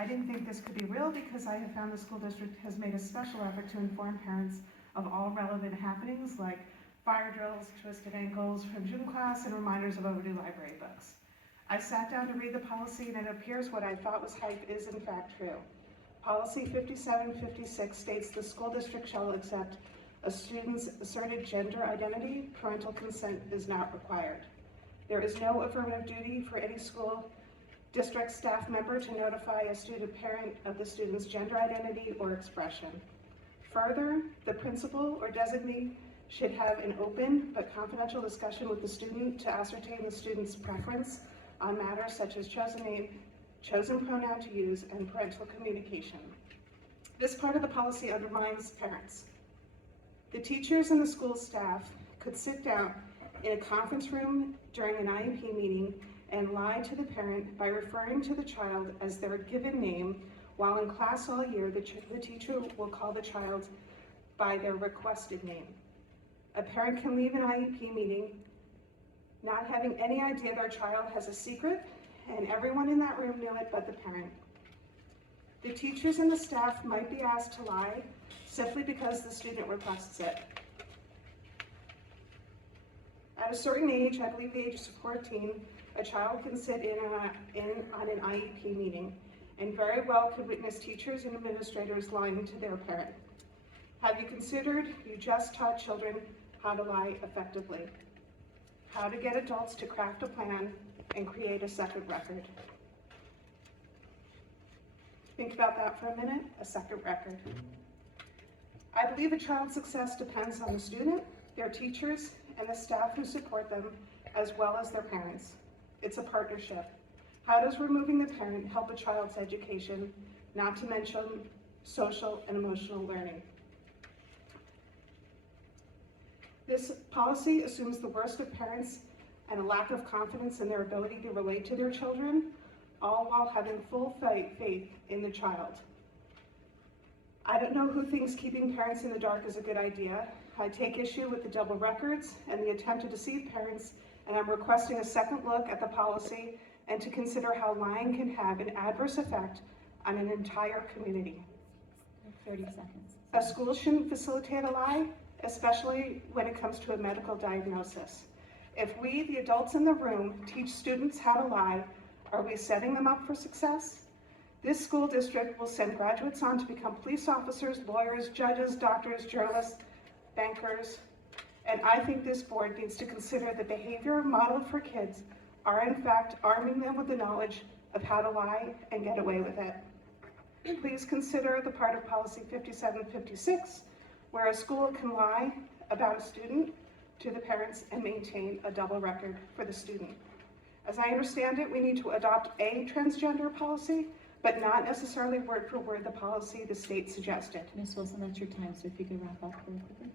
I didn't think this could be real because I have found the school district has made a special effort to inform parents of all relevant happenings like fire drills, twisted ankles from gym class, and reminders of overdue library books. I sat down to read the policy, and it appears what I thought was hype is in fact true. Policy 5756 states the school district shall accept a student's asserted gender identity. Parental consent is not required. There is no affirmative duty for any school district staff member to notify a student parent of the student's gender identity or expression. Further, the principal or designee should have an open but confidential discussion with the student to ascertain the student's preference on matters such as chosen name, chosen pronoun to use, and parental communication. This part of the policy undermines parents. The teachers and the school staff could sit down in a conference room during an IEP meeting and lie to the parent by referring to the child as their given name, while in class all year, the teacher will call the child by their requested name. A parent can leave an IEP meeting not having any idea their child has a secret, and everyone in that room knew it but the parent. The teachers and the staff might be asked to lie simply because the student requests it. At a certain age, I believe the age of 14, a child can sit in on an IEP meeting and very well could witness teachers and administrators lying to their parent. Have you considered you just taught children how to lie effectively? How to get adults to craft a plan and create a second record? Think about that for a minute, a second record. I believe a child's success depends on the student, their teachers, and the staff who support them, as well as their parents. It's a partnership. How does removing the parent help a child's education, not to mention social and emotional learning? This policy assumes the worst of parents and a lack of confidence in their ability to relate to their children, all while having full faith in the child. I don't know who thinks keeping parents in the dark is a good idea. I take issue with the double records and the attempt to deceive parents, and I'm requesting a second look at the policy and to consider how lying can have an adverse effect on an entire community. 30 seconds. A school shouldn't facilitate a lie, especially when it comes to a medical diagnosis. If we, the adults in the room, teach students how to lie, are we setting them up for success? This school district will send graduates on to become police officers, lawyers, judges, doctors, journalists, bankers, and I think this board needs to consider the behavior modeled for kids are in fact arming them with the knowledge of how to lie and get away with it. Please consider the part of policy 5756 where a school can lie about a student to the parents and maintain a double record for the student. As I understand it, we need to adopt a transgender policy, but not necessarily word for word the policy the state suggested. Ms. Wilson, that's your time, so if you could wrap up really quickly.